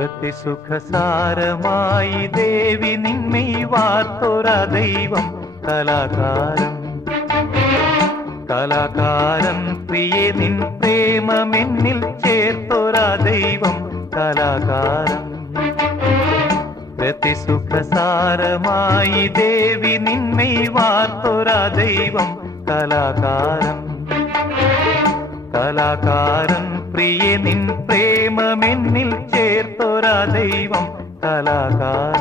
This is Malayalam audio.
രതിസുഖസാരമായി ദേവി നിന്നെ വാർത്തൊരാ ദൈവം കലാകാരൻ. കലാകാരൻ പ്രിയേ നിൻ പ്രേമമെന്നിൽ ചേർത്തൊരാ ദൈവം കലാകാരൻ. രതിസുഖസാരമായി ദേവി നിന്നെ വാർത്തൊരാ ദൈവം കലാകാരൻ. കലാകാരൻ പ്രിയേ നിൻ പ്രേമമെന്നിൽ ചേർത്തൊരാ ദൈവം കലാകാരൻ.